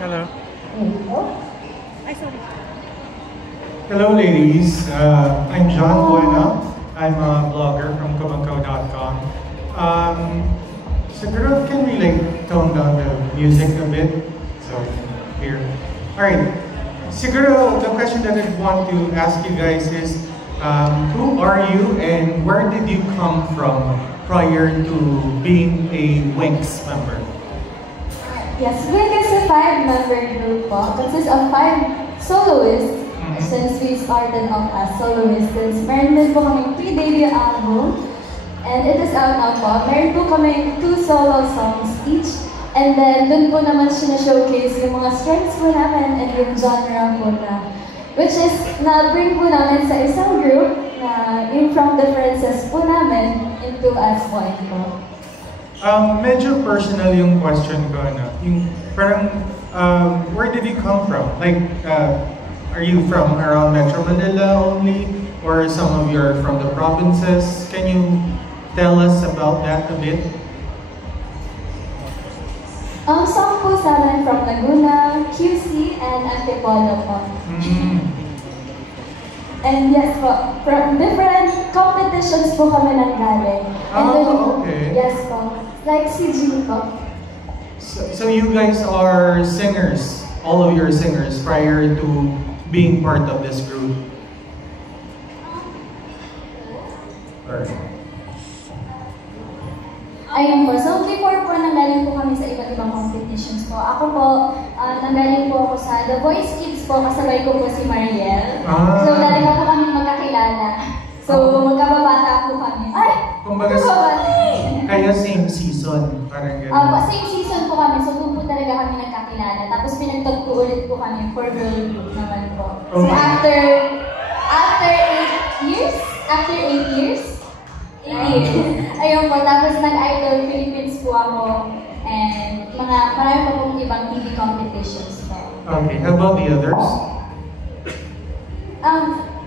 Hello. Ay, sorry. Hello ladies, I'm John Buena. I'm a blogger from Kumangkaw.com. Siguro can we tone down the music a bit? So here. Alright. Siguro the question that I want to ask you guys is who are you and where did you come from prior to being a Winx member? Yes, Winx is a 5-member group po. Consists of 5 soloists. Since we started off as soloists, meron din po kami pre-debut album. And it is out now po. Meron po kami 2 solo songs each. And then, dun po naman showcase yung mga strengths po namin and yung genre po na. Which is, na-bring po namin sa isang group na yung from differences po namin into as one po. Medyo personal yung question ko, ano? Yung parang, where did you come from? Like, are you from around Metro Manila only? Or some of you are from the provinces? Can you tell us about that a bit? Some po sa amin from Laguna, QC, and Antipolo po. And yes po, from different competitions po kami nanggaling. And then, okay. Yes po, like CG po. So you guys are singers, all of you are singers prior to being part of this group? Ayun po, so before po nanggaling po kami sa iba't ibang competitions po. Ako po, nanggaling po ako sa The Voice Kids po, kasabay ko po si Mariel. So dali po kami magkakilala. So magkababata po kami. Ay! Kumbaga, kaya same season, parang gano'n. Same season po kami, so doon po talaga kami nagkakilala. Tapos pinagtag po ulit po kami for girl group naman po. So after 8 years, ayun po, tapos nag-Idol Philippines po ako and marami pa pong ibang TV competitions po. Okay, how about the others?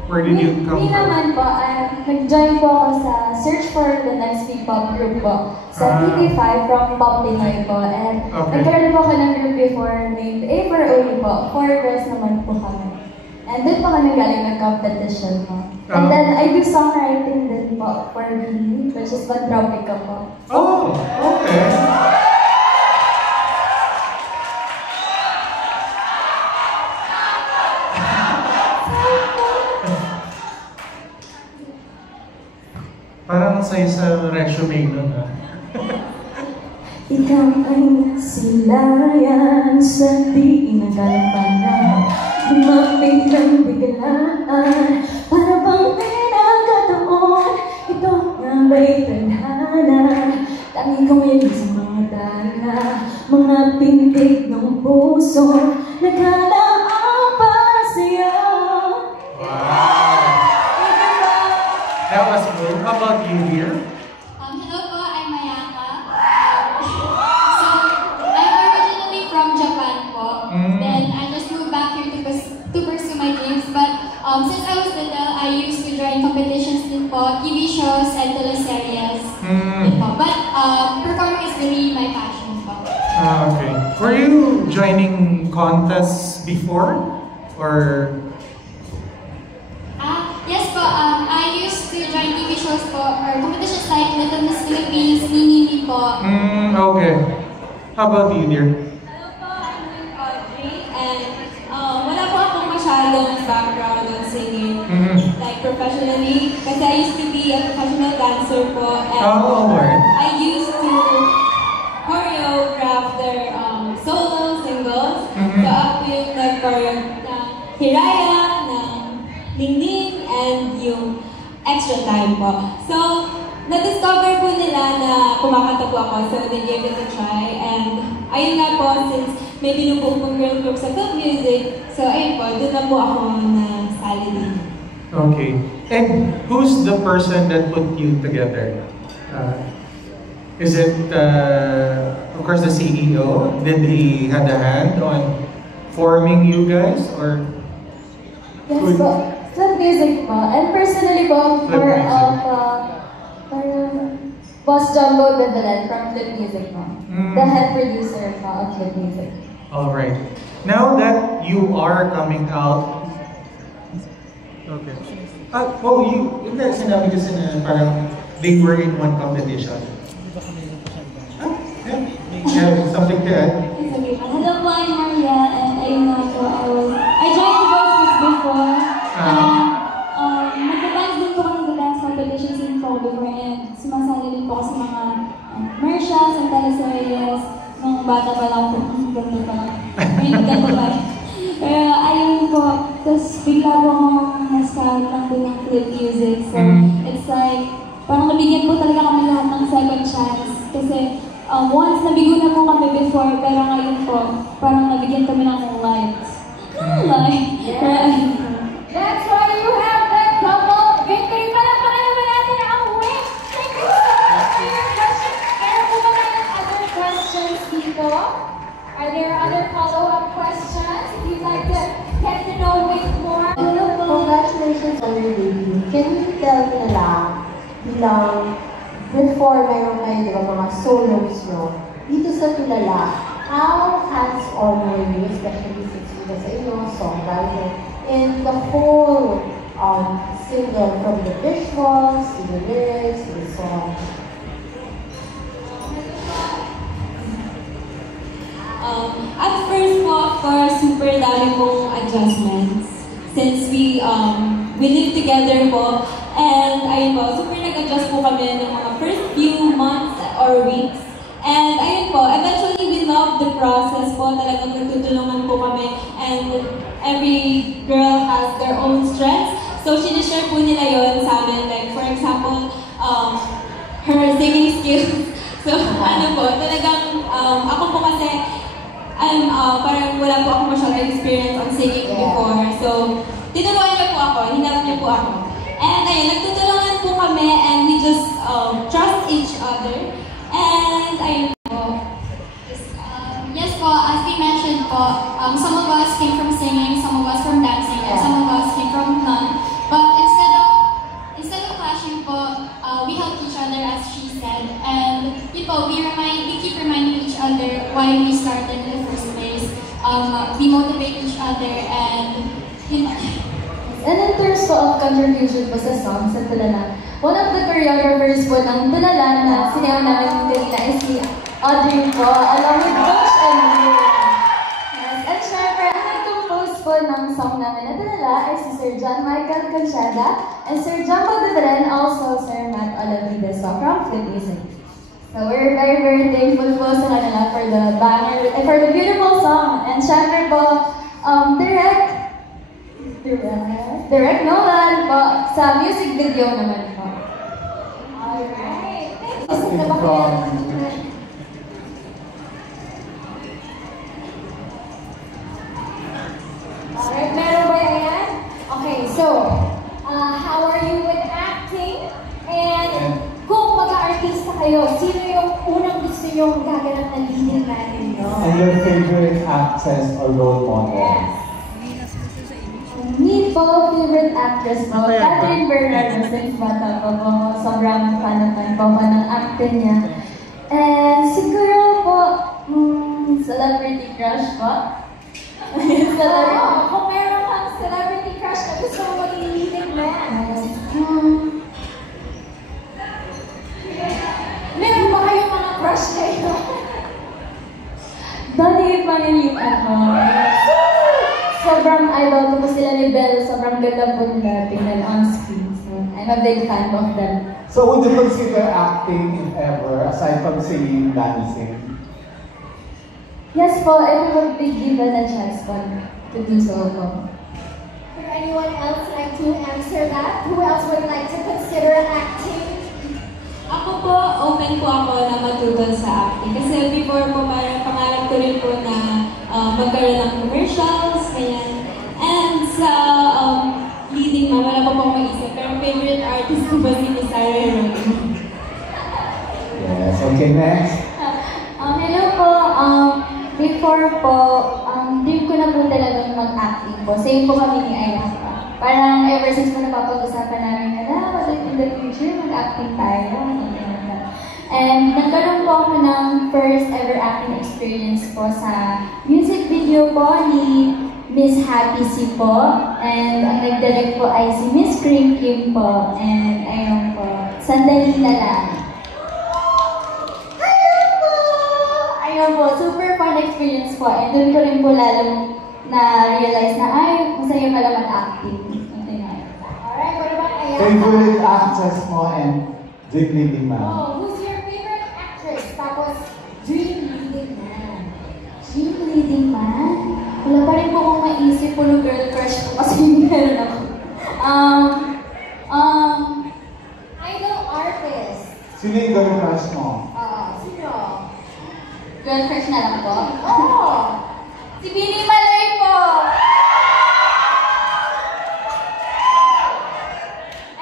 Where did you come from? Naman po, nag-join po ako sa Search for the Next P-Pop group po sa TV5 from Pop Pinoy po. And nagkaroon po ako ng group before named A for Oli po. 4 girls naman po kami. And doon po kami galing ng competition po. And then I do songwriting din po for me, which is Vantropica po. Oh, okay. Parang saya sa resume nun, ha? Ikaw ay nasilayan sa di nagalapanan. Lumapit ng biglaan, para bang pinagkataon. Ito nga ba'y tadhana? Tangi kong yan sa mga dala, mga pintig ng puso, nagkalaang para sa'yo. That was good. How about you here? Hello po, I'm Mayaka. So, I'm originally from Japan po. Then I just moved back here to pursue my dreams. But since I was little, I used to join competitions din po, TV shows and teleseries din po. But performing is really my passion po. Okay. Were you joining contests before? Or? Yes po, I used to join TV shows po, or competitions like Little Miss Philippines, Mini po. Okay. How about you, dear? Hello po, I'm Audrey, and wala po akong masyadong background on singing, like professionally, kasi I used to be a professional dancer po, and I used to choreograph their solo singles. So ako yung nag-choreograph na Hiraya, na Ningning, and yung Extra Time po. So, na-discover po nila na kumakanta po ako, so they gave it a try. And ayun nga po, since may binubuo pong girl group sa film music, so ayun po, doon na po ako nasali din. Okay. And who's the person that put you together? Is it, of course, the CEO? Did he have a hand on forming you guys, or? Yes po. Flip Music po. And personally po, more of Boss Jumbo Vivian from Flip Music po. The head producer po of Flip Music. All right. now that you are coming out, okay. Oh, yung sinabi kasi na parang they were in one competition. Yeah, something to add? Hello po, I'm Maria, and ayun nga po, I joined the Voices before. Nag-dance din po kami ng dance competitions in before, and sumasali din po ako sa mga commercials and teleseries. Nung bata pa lang po, ganda pa lang. Ganda pa. Pero ayun po, tapos bigla po akong nag-start lang din ng flip music. So, it's like, parang nabigyan po talaga kami lahat ng second chance. Kasi, once nabigo na po kami before, pero ngayon po, parang nabigyan kami ng lights. That's why you have that double victory. Palakpakan naman natin ang win. Thank you so much for your question. Meron po ba tayong other questions dito? Are there other follow-up questions? If you'd like to get to know Wait more. Congratulations on your debut. Can you tell nila, bilang before mayroon kayo, di ba, mga solos nyo, dito sa Tulala, how hands-on were you, especially since you sa inyong songwriting, in the whole single, from the visuals, to the lyrics, to the song? At first po, of course, super dami pong adjustments. Since we live together po, and ayun po, super nag-adjust po kami ng mga first few months or weeks. And ayun po, eventually we love the process po, talagang nagtutulungan po kami, and every girl has their own strengths. So, sinishare po nila yun sa amin. Like, for example, her singing skills. So, ano po, talagang, ako po kasi, parang wala po ako masyadong experience on singing before. So, tinuruan niya po ako, hinap niya po ako. And ayun, nagtutulungan po kami, and we just trust each other. And ayun po. Yes po, as we mentioned po, some of us came from singing, some of us from dancing, and some of us came from none. But instead of clashing po, we help each other, as she said. And we keep reminding each other why we started in the first place. We motivate each other, and you know. And in terms po of contribution po sa song sa Tulala, one of the choreographers po ng Tulala na sinayaw namin yung kanina is si Audrey po, along with Coach Emil. Yes, and syempre, ang nag-compose po ng song namin na Tulala ay si Sir John Michael Conchada and Sir Jumbo Dudren, also Sir Matt Olavides from Flip Music. So we're very, very thankful po sa kanila for the banger, for the beautiful song. And syempre po, Direct Nolan po sa music video naman po. Alright. Alright, meron ba yan? Okay, so, how are you with acting? And kung mag-artista kayo, sino yung unang gusto nyo gaganap na leading man ninyo? And your favorite actress or role model? Yes. Me po, favorite actress po, Catherine Bernardo, since bata po po, sobrang fan po ng acting niya. And siguro po, celebrity crush po. Kung meron kang celebrity crush na gusto mo maging leading man. Meron ba kayong mga crush kayo? Dati panilitan ko. Sobrang idol ko po sila ni Belle, sobrang ganda po nila tingnan on screen. So, I'm a big fan of them. So would you consider acting if ever, aside from singing, dancing? Yes po, I would be given a chance po to do so po. Would anyone else like to answer that? Who else would like to consider acting? Ako po, open po ako na matuto sa acting. Kasi before po, parang pangarap ko rin po na magkaroon ng commercials, ganyan. And sa leading man, wala pa pong maisip. Pero favorite artist ko ba si Sarah Heroin? Yes, okay, next. Hello po, before po, dream ko na po talagang mag-acting po. Same po kami ni Ayaka. Parang ever since po napapag-usapan namin na what if in the future mag-acting tayo? And nagkaroon po ako ng first ever acting experience po sa music video video po ni Miss Happy C po. And ang nag-direct po ay si Miss Cream Kim po. And ayun po, sandali na lang. Ayun po, super fun experience po. And doon ko rin po lalong na-realize na ay, masaya pala mag-acting. Alright, what about Ayaka? Favorite actress mo and dream leading man? Oh, who's your favorite actress? Tapos, dream leading man. Dream leading man? Wala pa rin po akong maisip po ng girl crush ko kasi meron ako. Idol artist. Sino yung girl crush mo? Sino? Girl crush na lang po. Oh! Si Billy Malay po!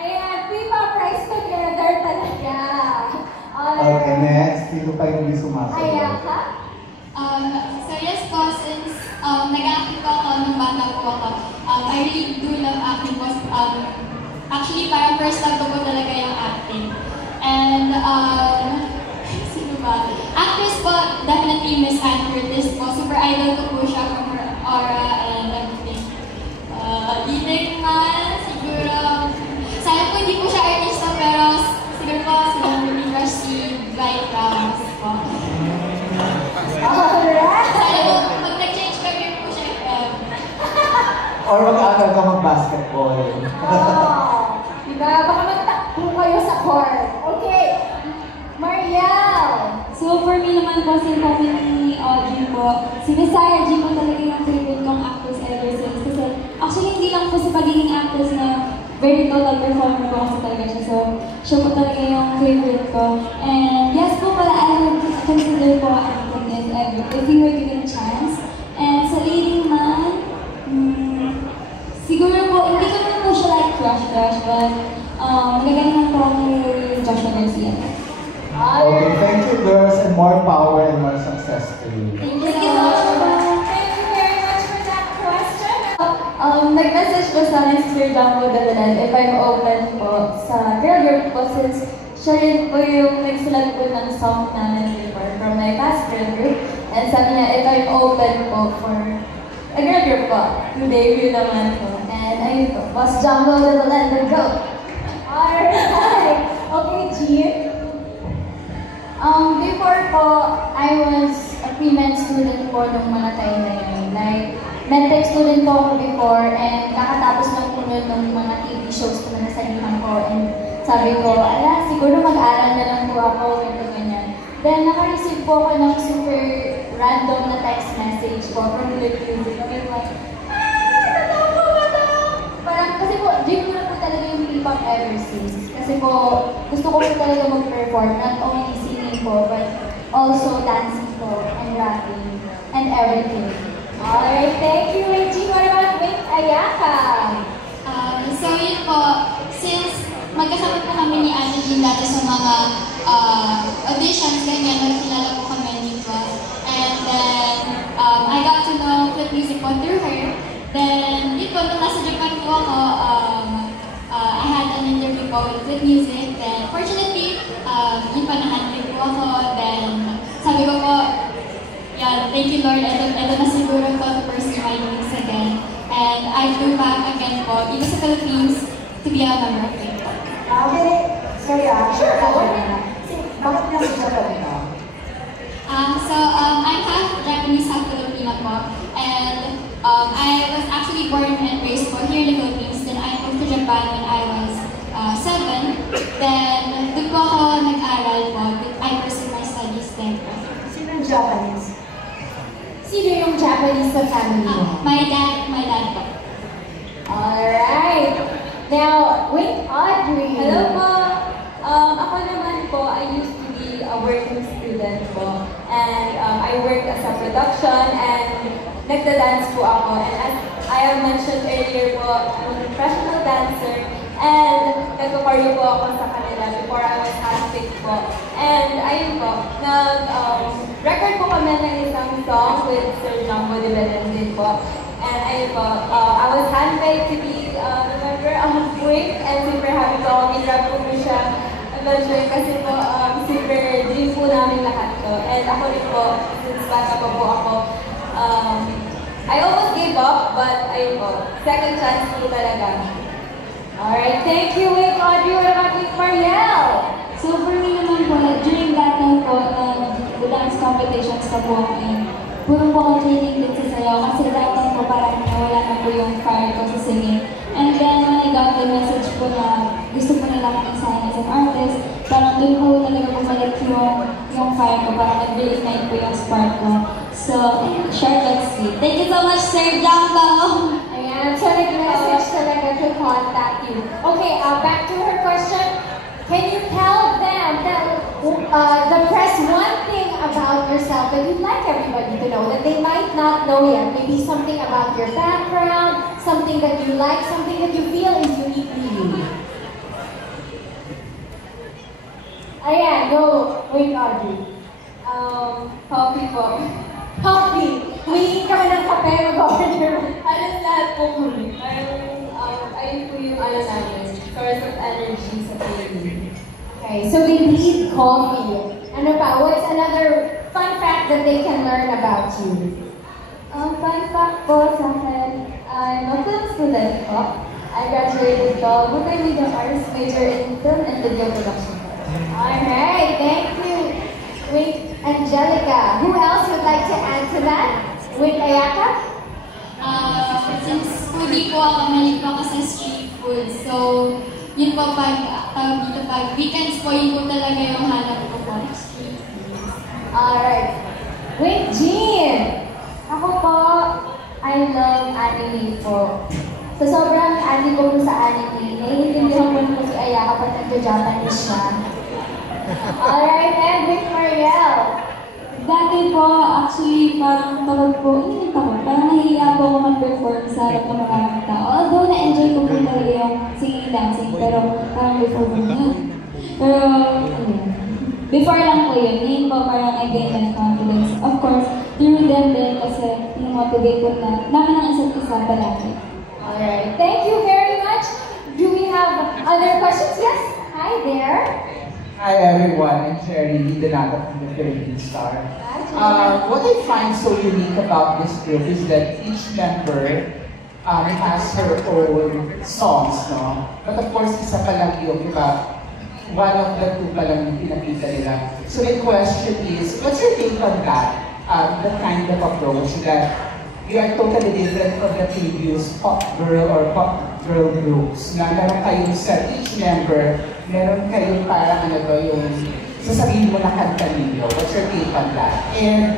Ayan, FIFA prize together talaga. Okay, next. Sino pa yung hindi sumasagot? Ayaka? So yes po, since nag-acting po ako nung bata po ako, I really do love acting po. Actually, parang first love ko po talaga yung acting. And, sino ba? Actress po, definitely Miss Anne Curtis po. Super idol ko po siya from her aura and everything. Leading man, siguro, sana po hindi po siya artista, pero siguro po, celebrity crush si Guy Ramos po. Alright! Sana po, pag nag-change career po siya, Or mag-aaral ka mag-basketball? Diba? Baka magtakbo kayo sa court. Okay. Mariel! So for me naman po, same kami ni Audrey po, si Miss Sarah G po talaga yung favorite kong actress ever since. Kasi actually hindi lang po sa pagiging actress na very total performer po kasi talaga siya. So siya po talaga yung favorite ko. And yes po pala, I would consider po acting if ever, if we were given a chance. And sa leading man, siguro po, hindi ko naman po siya like crush, but nagagalingan po ako ni Joshua Garcia. Okay, thank you girls and more power and more success to you. Thank you so much. Thank you very much for that question. Nag-message ko sa akin si Sir Jumbo Dadalan if I'm open po sa girl group po since siya rin po yung nagsulat po ng song namin before from my past girl group. And sabi niya if I'm open po for a girl group po, to debut naman po. And ayun po, Boss Jumbo Dadalan, let's go! Alright. Okay, Jean. Before po, I was a pre-med student po nung mga time na yun. Like, medtech student po ako before and kakatapos lang po nun ng mga TV shows ko na nasalihan ko. And sabi ko, ala, siguro mag-aral na lang po ako, ganyan. Then, naka-receive po ako ng super random na text message po from Lyric Music. Kami like, parang kasi po, dream ko na po talaga yung P-pop ever since. Kasi po, gusto ko po talaga mag-perform, not only singing po, but also dancing po, and rapping, and everything. Alright, thank you, Reggie. What about with Ayaka? So yun po, since magkasama po kami ni Ate Jean dati sa mga auditions, ganyan, nagkilala po kami dito. And then, I got to know Flip Music po through her. Then, yun po, nung nasa Japan po ako, I had an interview po with Flip Music. Then, fortunately, yun po, na-handle po ako. Then, sabi ko po, yeah, thank you Lord, ito na siguro po to pursue my dreams again. And I flew back again po, dito sa Philippines, to be a member of Flip. Okay, sorry sure, bakit lang siya pa rin So, I'm half Japanese, half Filipino po. And I was actually born and raised po here in the Philippines. Then I moved to Japan when I was 7. Then, doon po ako nag-aral po. I pursued my studies there po. Sino yung Japanese? Sino yung Japanese sa family mo? My dad po. Alright. Now, with Audrey. Hello po! Ako naman po, I used to be a working student po. And I worked as a production and nagda-dance po ako. And as I have mentioned earlier po, I'm a professional dancer. And nagpa-party po ako sa kanila before I was handpicked po. And ayun po, record po kami ng isang song with Sir Jumbo de Belendin po. And ayun po, I was handpicked to be the member of Wink and super happy po ako. In-rap po mo siya. Adventure kasi po, super dream po namin lahat po. And ako rin po, since bata pa po ako, but ayun po, second chance po talaga. Alright, thank you, Wing Audrey. What about Wing Mariel? So for me naman po, during that time po, the dance competitions pa po ako yun. Puro po ako training din sa sayaw kasi that time po parang nawala na po yung fire ko sa singing. And then when I got the message po na gusto po nila akong sign as an artist, parang doon po talaga bumalik yung fire ko, parang nag-reignite po yung spark ko. So, short but sweet. Thank you so much, Sir Jumbo! Ayan, so nag-message talaga to contact you. Okay, back to her question. Can you tell them, the press, one thing about yourself that you'd like everybody to know that they might not know yet? Maybe something about your background, something that you like, something that you feel is uniquely you. Ayan, go, Wing Audrey. Coffee po. Coffee! Humingi ka ng kape, mag-order. Alam lahat po kami. Ayun po yung namin, source of energy sa feeling. Okay, so they need coffee. Ano pa? What's another fun fact that they can learn about you? Fun fact po sa akin, I'm a film student po. I graduated po multimedia arts major in film and video production. Alright, thank you. Wait, Angelica. Who else would like to add to that? Wait, Ayaka? Since foodie po ako, malig po ako sa street food. So, yun po pag weekends po, yun po talaga yung hanap ko po. Street food. Alright. Wait, Jean! Ako po, I love anime po. So sobrang anime ko sa anime, naiintindihan ko po si Ayaka pag nagja-Japanese siya. Alright, and Wait, Mariel. Dati po, actually, parang takot po, parang nahihiya po ako mag-perform sa harap ng maraming tao. Although, na-enjoy ko po talaga yung singing, dancing, pero parang before po yun. Pero, before lang po yun, ngayon po parang I gain that confidence. Of course, through them din kasi motivate po na namin ang isa't isa palagi. Alright, thank you very much. Do we have other questions? Yes? Hi there. Hi everyone, I'm Sherry Donato from the Philippine Star. What I find so unique about this group is that each member has her own songs, no? But of course, isa pa lang yung iba, one of the two pa lang yung pinakita nila. So the question is, what's your take on that? The kind of approach that you are totally different from the previous pop girl or pop girl groups na meron kayong sa each member, meron kayong parang yung sasabihin mo na kanta ninyo. What's your take on that? And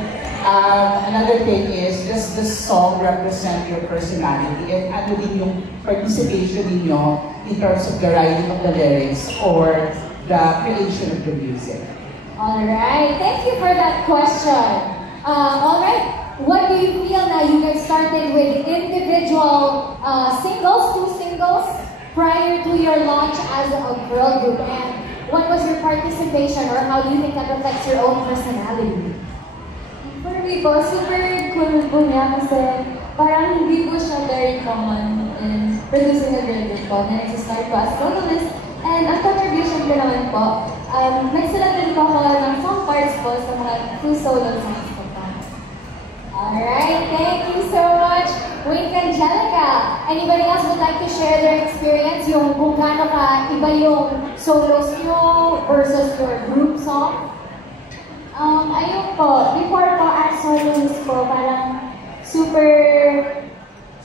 another thing is, does the song represent your personality? And ano din yung participation ninyo in terms of the writing of the lyrics or the creation of the music? Alright, thank you for that question. Alright, what do you feel now? You guys started with individual singles, 2 singles, prior to your launch as a girl group. And what was your participation or how do you think that reflects your own personality? For me po, super cool po niya kasi parang hindi po siya very common in producing a girl group po na nagsistart po as soloist. And ang contribution ko naman po, nagsulat din po ako ng song parts po sa mga 2 solo songs po po. Alright, thank you so much. Wait, Angelica, anybody else would like to share their experience? Yung kung gaano ka iba yung solos nyo versus your group song? Ayun po, before po as soloist po, parang super,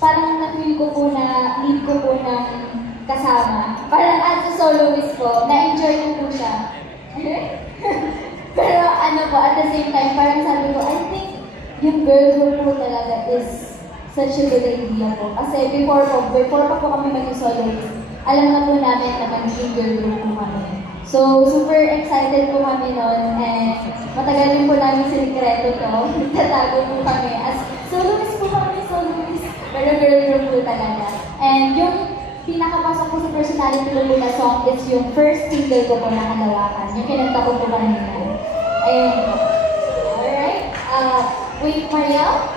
parang na-feel ko po na need ko po ng kasama. Parang as a soloist po, na-enjoy ko po siya. Pero ano po, at the same time, parang sabi ko, I think yung girl group po talaga is such a good idea po. Kasi before pa po kami maging soloist, alam na po namin na magiging girl group po kami. So, super excited po kami noon and matagal din po namin sinikreto to. Tatago po kami as soloist po kami, soloist. Pero girl group po talaga. And yung pinakapasok po sa personality ko po na song is yung first single ko po na Kalawakan. Yung kinanta ko po kanina. Ayun po. Alright. Wait, Mariel?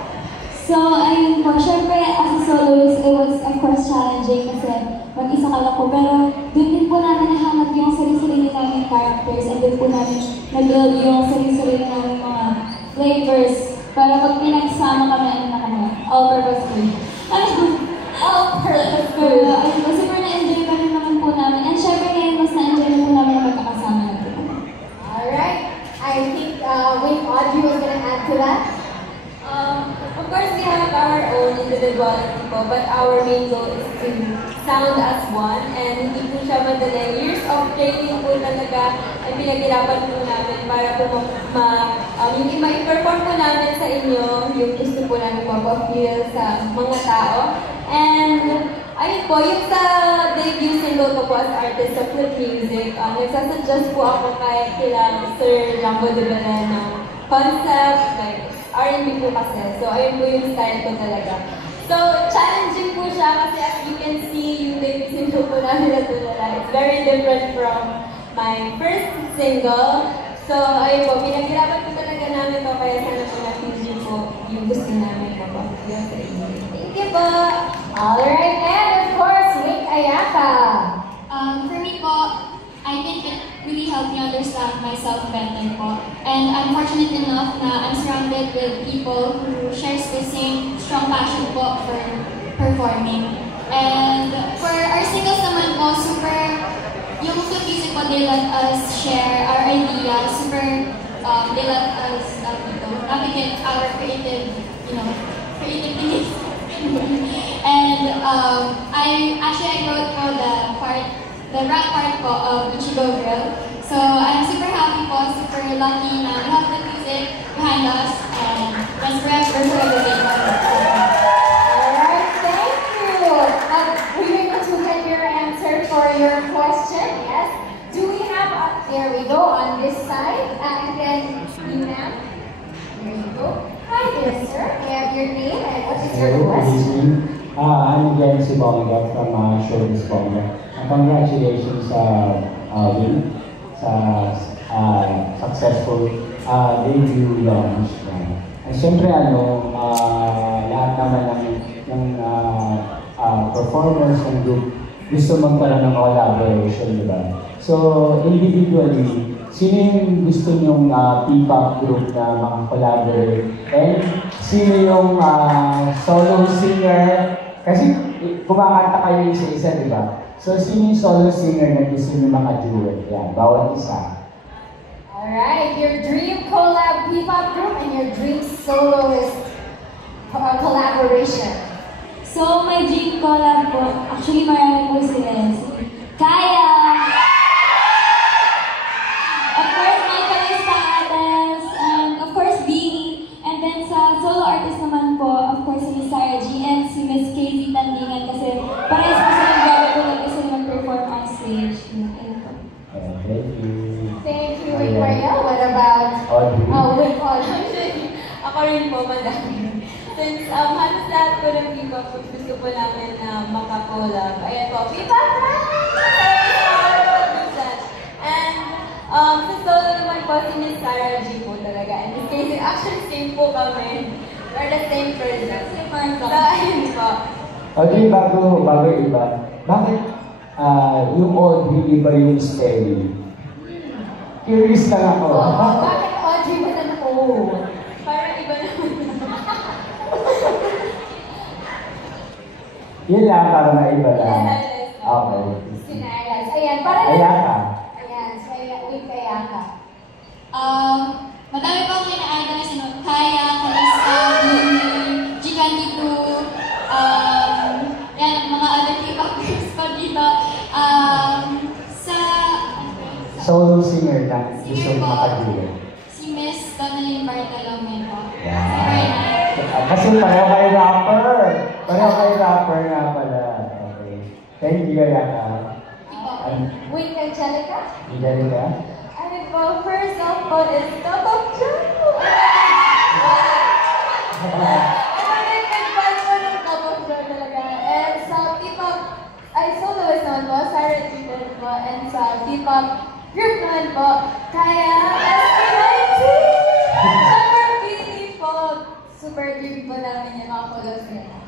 So, ayun po, syempre as a soloist, it was of course challenging kasi mag-isa ka lang po. Pero doon din po namin nahanap yung sarili-sarili namin characters and doon po namin nag-build yung sarili-sarili namin mga flavors para pag pinagsama kami, all-purpose food. All-purpose So, food. ayun po, super na-enjoy pa rin naman po namin. And syempre ngayon, mas na-enjoy na po namin na magkakasama na po. Alright. I think wait, Audrey was gonna add to that. Of course, we have our own individuality po, but our main goal is to sound as one, and hindi po siya madali. Years of training po talaga ay pinaghirapan po namin para po yung ma-perform po namin sa inyo, yung gusto po namin mapapfeel sa mga tao. And ayun po, yung sa debut single ko po as artist sa Flip Music, nagsasuggest po ako kay kila Sir Jambo de Belen ng concept, like R&B po kasi. So, ayun po yung style ko talaga. So, challenging po siya kasi as you can see, yung debut single po namin na Tulala, it's very different from my first single. So, ayun po, pinaghirapan po talaga namin to, kaya sana po na-feel po yung gusto namin po sa inyo. Thank you po! Alright, and of course, wait, Ayaka. For me po, I think it really helped me understand myself better po. And I'm fortunate enough na I'm surrounded with people who shares the same strong passion po for performing. And for our singles naman po, super, yung Flip Music po, they let us share our ideas, super, they let us navigate our creative, creative things. And I wrote po the rap part po of Ichigo Girl. So I'm super happy po, super lucky na we have the music behind us, and we're forever grateful. Alright, thank you. Were you able to get your answer for your question? Yes. Do we have, there we go, on this side. And then, ma'am. There you go. Hi there, sir. May I have your name and what is your question? I'm Glenn Sibonga from Showbiz Bonga. Congratulations Win sa successful debut launch. And siyempre lahat naman ng performers ng group gusto magkaroon ng collaboration, di ba? So, individually, sino yung gusto nyong P-pop group na makakollaborate? And sino yung solo singer? Kasi kumakanta kayo isa-isa, di ba? So, sino yung solo singer na gusto nyo maka-duet? Yan, bawat isa. Alright, your dream collab P-pop group and your dream soloist collaboration. So, my dream collab po, actually marami po sila. Kaya! Of course, my Kalista Ates, and of course, Beanie. And then sa solo artist naman po, of course, si Miss Sarah G and si Miss Casey Tandingan kasi parehas po silang gabi po nag-isa naman perform on stage. Thank you. Thank you, Victoria. What about Audrey? with Audrey? Ako rin po, madami. Since halos lahat po ng P-pop gusto po namin na makakolab. Ayan po, P-pop And sa solo naman po, si Miss Sarah G po talaga. And Miss Casey, actually same po kami. We're the same person. So, ayun po. Audrey, bago iba, bakit yung Audrey iba yung stay? Curious lang ako. Bakit Audrey with an O? Parang iba naman. Yun lang, para maiba lang. Yes. Okay. Sinailas. Ayan, para Ayaka. Ayan, so with Ayaka. Madami pong ina-idol na sino, Kaya, Kalista, G22, yan, mga other K-pop groups pa dito. Solo singer lang, gusto Singer po, makaduet. si Miss Donalyn Bartolome po. Yeah. Very nice. Kasi pareho kayo rapper. Pareho kayo rapper nga pala. Okay. Thank you, Ayaka. With Angelica? Angelica? Ano po, first of all is Top of Jam! Ano yung nag-fan po ng Top of Jam talaga? And sa P-pop, ay soloist naman po, Sarah G po, and sa P-pop group naman po, kaya SB19! Siyempre, Beanie po, super dream po namin yung mga polos nila.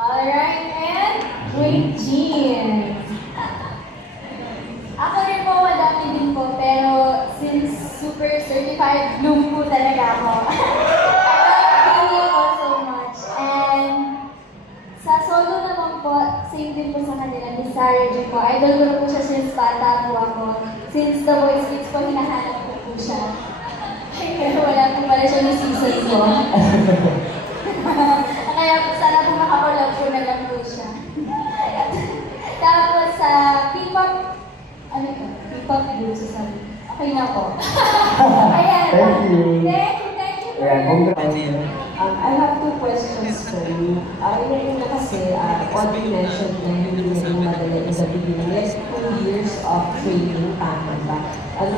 Alright, and with Jean. Ako rin po, madami din po, pero since super certified bloom po talaga ako. I love Beanie po so much. And Para siya yung season ko. Kaya sana po makakulab po na lang po siya. Tapos sa P-pop, ano ito? P-pop group sa sabi. Okay na po. Ayan. Thank you. Thank you for I have 2 questions for you. Yun na kasi, Audrey mentioned na hindi naging madali in the beginning. Like 2 years of training, tama ba?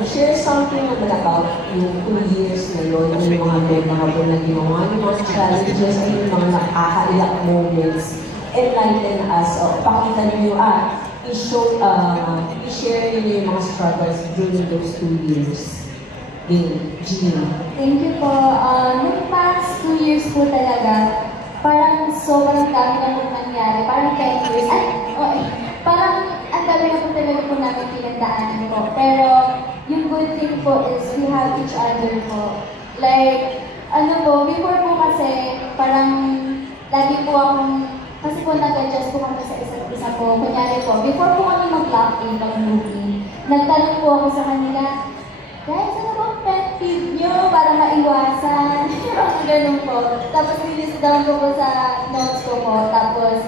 Share something naman about yung 2 years na yun, yung mga memorable na ginawa, yung mga challenges, yung mga nakakaiyak moments. Enlighten us, o pakita nyo, i-share nyo yung mga struggles during those 2 years. Jean. Thank you po. Nung past 2 years po talaga, parang sobrang dami na po nangyari. Parang 10 years. Parang ang dami na po talaga po namin pinagdaanan po. Pero yung good thing po is we have each other po. Like, before po kasi, parang lagi po akong, kasi po nag-adjust po kami sa isa't isa po. Kunyari po, before po kami mag-lock-in ng movie, nagtanong po ako sa kanila, guys, ano bang pet peeve nyo para maiwasan? Ganun po. Tapos nilist down ko po sa notes ko po. Tapos,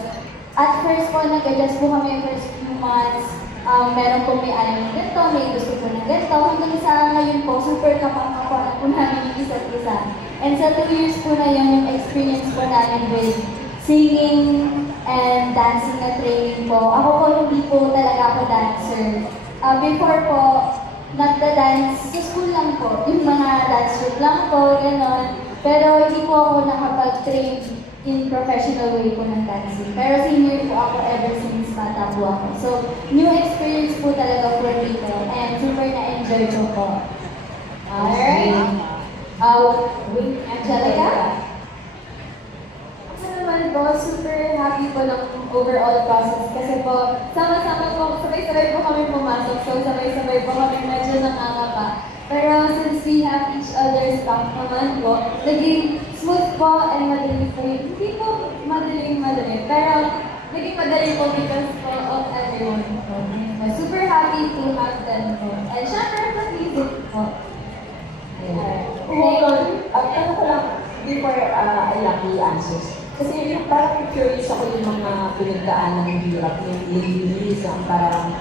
at first po, nag-adjust po kami first few months. Meron po may ayaw ng ganito, may gusto po ng ganito. Hanggang sa ngayon po, super kapang-kapang po namin yung isa't isa. And sa 2 years po na yun, yung experience po namin with singing and dancing na training po. Ako po, hindi po talaga ako dancer. Before po, nagda-dance sa school lang po. Yung mga dance group lang po, gano'n. Pero hindi po ako nakapag-train in professional way po ng dancing. Pero senior po ako ever since bata po ako. So, new experience po talaga for me po. And super na-enjoy ko po. Alright. Wait, Angelica? Naman po, super happy po ng overall process kasi po, sama-sama po, sabay-sabay po kami pumasok, so sabay-sabay po kami medyo nakakapa. Pero since we have each other's back naman po, naging smooth po and madali po yun. Hindi po madali, pero naging madali po because po of everyone po. Super happy to have them po. And syempre, mag-music po. Ano ko lang, before I lucky answers. Kasi yung parang curious ako yung mga pinagdaanan ng hirap, yung release, ang parang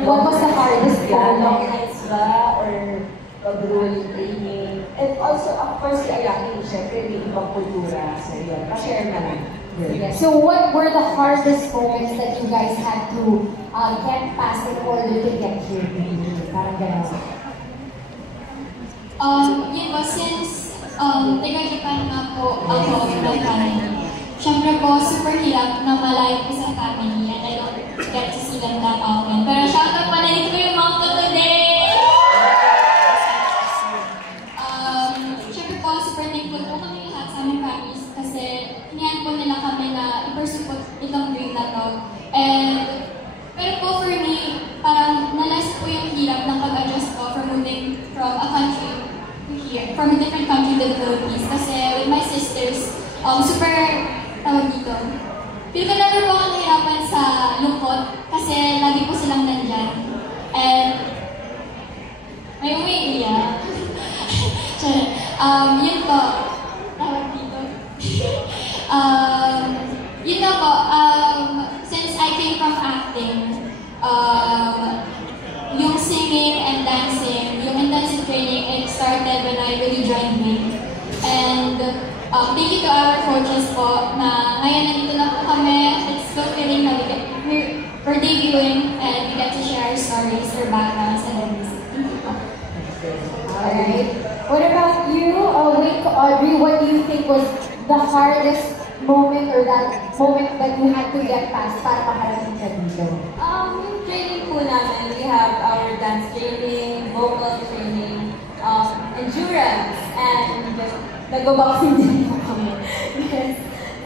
what was the hardest part? Long nights ba? Or grueling training? And also, of course, si Ayaki, syempre, may ibang kultura. So, yun, pa-share na lang. So what were the hardest moments that you guys had to get past in order to get here? Parang gano'n. Yun po, since taga-Japan nga po ako ng family. Siyempre po, super hirap na malayo po sa family and I don't get to see them that often. Pero shoutout pa na dito yung mga ko today! Siyempre po, super thankful po kami lahat sa aming families kasi hinihan po nila kami na i-pursue po itong dream na to. Pero po for me, parang na-less po yung hirap ng pag-adjust ko for moving from a country here, from a different country than the Philippines. Kasi with my sisters, super tawag dito. Feel ko never po ako nahirapan sa lungkot kasi lagi po silang nandyan. And may umiiyak. Yun po. Tawag dito. Yun na po. Since I came from acting, yung singing and dancing, yung intensive training, it started when I really joined me. And thank you to our coaches po na ngayon nandito na po kami. It's so feeling na we're debuting and we get to share our stories, our backgrounds, and everything. Thank you po. Alright. What about you, Audrey? What do you think was the hardest moment or that moment that you had to get past para makarating ka dito? Yung training po namin, we have our dance training, vocal training, endurance, and nag-boxing din po kami.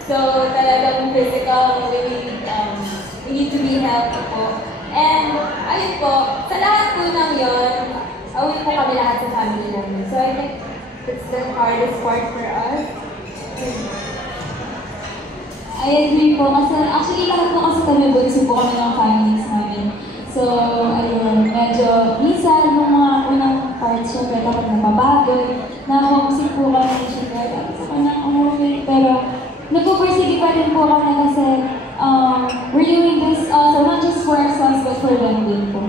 So, talagang physical, we need to be healthy po. And, ayun po, sa lahat po ng yun, awit po kami lahat sa family namin. So, I think it's the hardest part for us. I agree po. Kasi actually lahat po kasi kami bunso po kami ng families namin. So, ayun, medyo minsan nung mga unang parts syempre kapag napapagod, na-homesick po kami ni Sugar. Gusto ko nang umuwi, pero nagpupursige pa rin po kami kasi we're doing this also not just for ourselves but for them din po.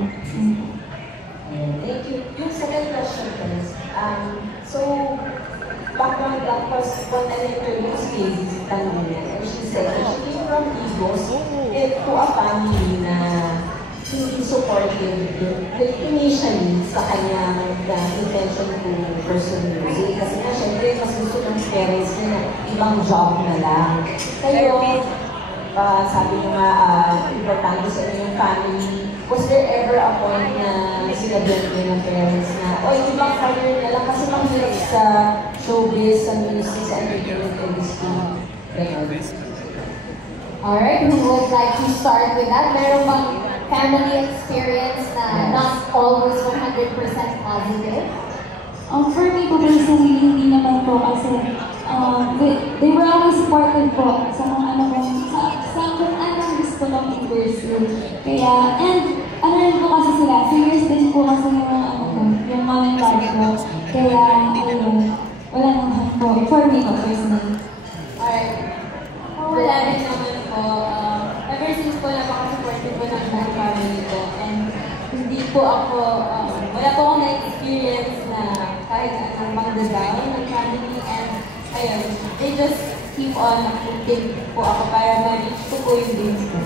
Thank you. Yung second question is, so, background lang was when I interviewed si Tanina, and she said that she came from Igos to a family na hindi supportive initially sa kanyang intention to pursue music. Kasi nga, syempre, mas gusto ng parents niya na ibang job na lang. Kayo, sabi niyo nga, importante sa inyo yung family. Was there ever a point na sinabihan niyo ng parents na, oy, ibang career na lang kasi mahirap sa showbiz, sa music, sa entertainment industry? Alright, who would like to start with that? Meron bang family experience na not always 100% positive? For me po personally, hindi naman po kasi they were always supportive po sa mga ano ko, sa kung anong gusto kong i-pursue. Kaya, and ano rin po kasi sila, serious din po kasi yung ano ko, yung mom and dad ko. Kaya, ayun, wala naman po. For me po personally. Alright. Wala rin naman po. Ever since po napaka-supportive po ng buong family ko. And hindi po ako, wala po akong na-experience na kahit anong magdadaw ng family. And ayun, they just keep on pushing po ako para ma-reach ko po yung dreams ko.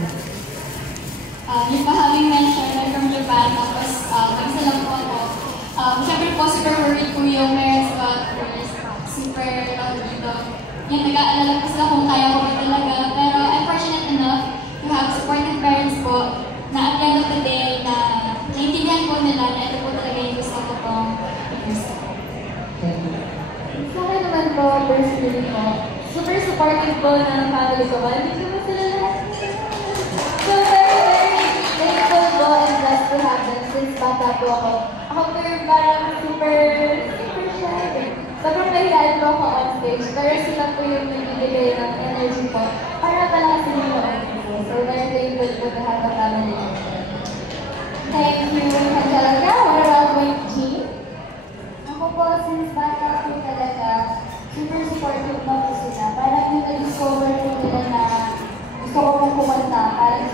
Yung pa having mentioned, I'm from Japan, tapos isa lang po ako. Siyempre po, super worried po yung parents ko at first. Super dito. Yung nag-aalala po sila kung kaya ko ba talaga. Pero I'm fortunate enough to have supportive parents po na at the end of the day na naiintindihan po nila na ito po talaga yung gusto ko pong i-pursue. Sa akin naman po, personally po, super supportive po ng family ko. Hindi ko ba sila lahat? So very thankful po and blessed to have them since bata po ako. Ako po yung parang super shy. Sobrang mahihayin po ako on stage, pero sila po yung nagbibigay ng energy po para talaga sinunood po. So very thankful po to have a family. Thank you, Angelica. What about with Jean? Ako po, since bata po talaga, super supportive po po sila. Parang yung na-discover po nila na gusto ko pong kumanta, parang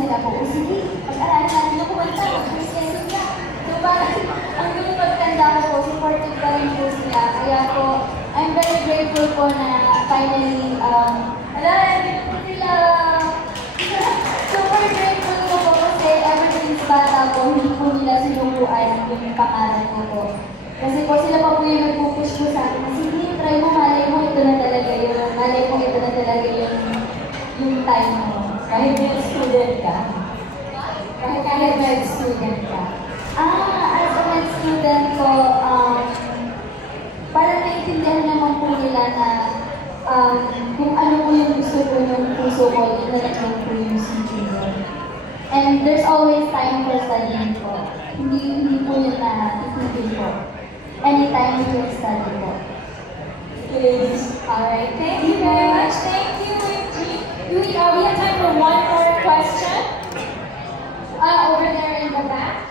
sila po, sige, pag-aralan natin na kumanta, mag-research na. So parang, ang yung pagtanda ko po, supportive pa rin po sila. Kaya po, I'm very grateful po na finally, hindi po sila, super grateful po kasi ever since bata po, hindi po nila sinukuan yung pangalan ko po. Kasi po sila pa po yung nagpupush po sa akin, sige, try mo, malay mo, ito na talaga yun. Malay mo, ito na talaga yung time mo. Kahit med student ka. Kahit med student ka. As a med student po, parang naiintindihan naman po nila na kung ano po yung gusto po yung puso ko, yun na lang po yung CV ko. And there's always time for studying po. Hindi po yun na itigil po. Anytime you can study po. Alright, thank you very much. Thank you, Jean. We have time for one more question. Over there in the back.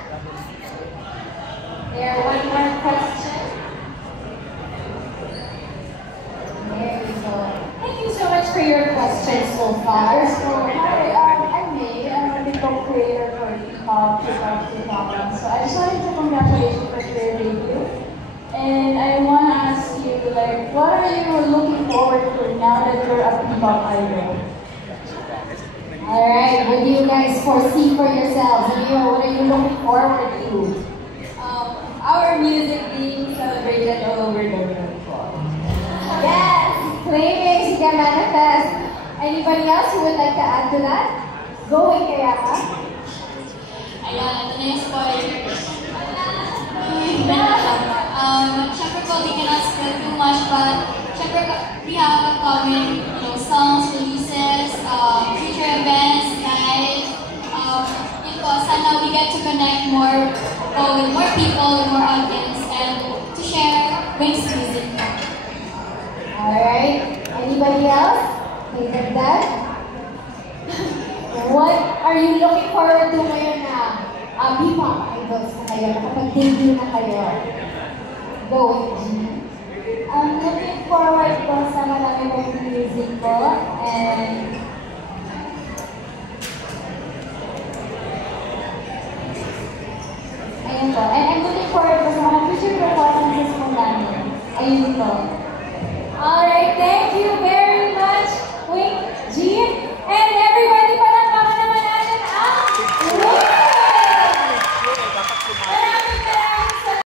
There, one more question. There we go. Thank you so much for your questions so far. So, hi, I'm May. I'm a TikTok creator for K-pop, so I just wanted to congratulate you for your debut. And I want to ask you, like, what are you looking forward to now that you're a K-pop idol? Alright, what do you guys foresee for yourselves? What are you looking forward to? Our music being celebrated all over the world. Yes! Claiming Siga Manifest. Anybody else who would like to add to that? Go with Kayaka. Ayan, ito na yung spoiler. Syempre po, we cannot spill too much, but syempre we have upcoming, songs, releases, future events, nights. Yun po, sana we get to connect more with more people, with more audience, and to share Wings music. Alright, anybody else? Like that? What are you looking forward to ngayon na P-pop idols na kayo, nakapag-debut na kayo? Go with Jean. Looking forward po sa marami pong music po. And ayun po. And I'm looking forward po sa mga future performances po namin. Ayun po. Alright,